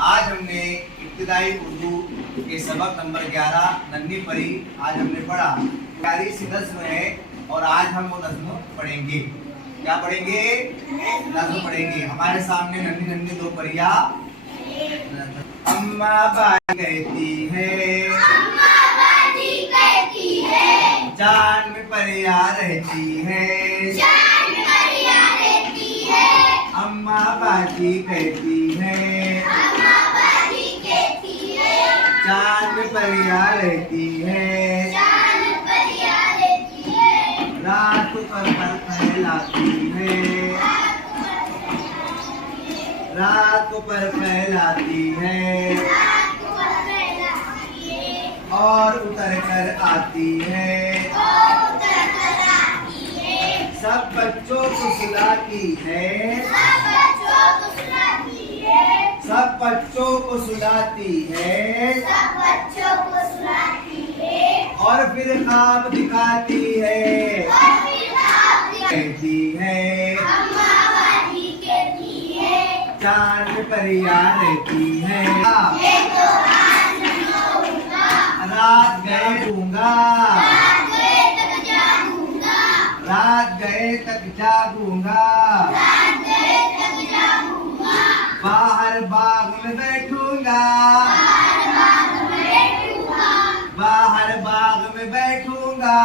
आज हमने इब्तिदाई उर्दू के सबक नंबर 11 नन्ही परी आज हमने पढ़ा। प्यारी सी नज्म है और आज हम वो नज्म पढ़ेंगे। क्या पढ़ेंगे? नज्म पढ़ेंगे। हमारे सामने नन्ही नन्ही दो परिया। अम्मा बाजी कहती है, जान में परिया रहती है, अम्मा बाजी कहती है, जान में परिया रहती है, रात पर फैलाती है, रात पर फैलाती है, और उतर कर आती है, सब बच्चों को सुलाती है, सब बच्चों को सुलाती है, और फिर ख्वाब दिखाती है, कहती है, चांद परिया रहती है, रात गए दूंगा, रात गए तक जागूंगा, बाहर बाग में बैठूंगा, बाहर बाग में बैठूंगा,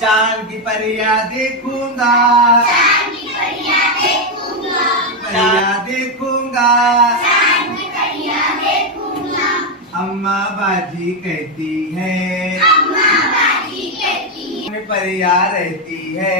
चांद की परिया देखूंगा, परिया देखूंगा, अम्मा बाजी कहती है, परिया रहती है।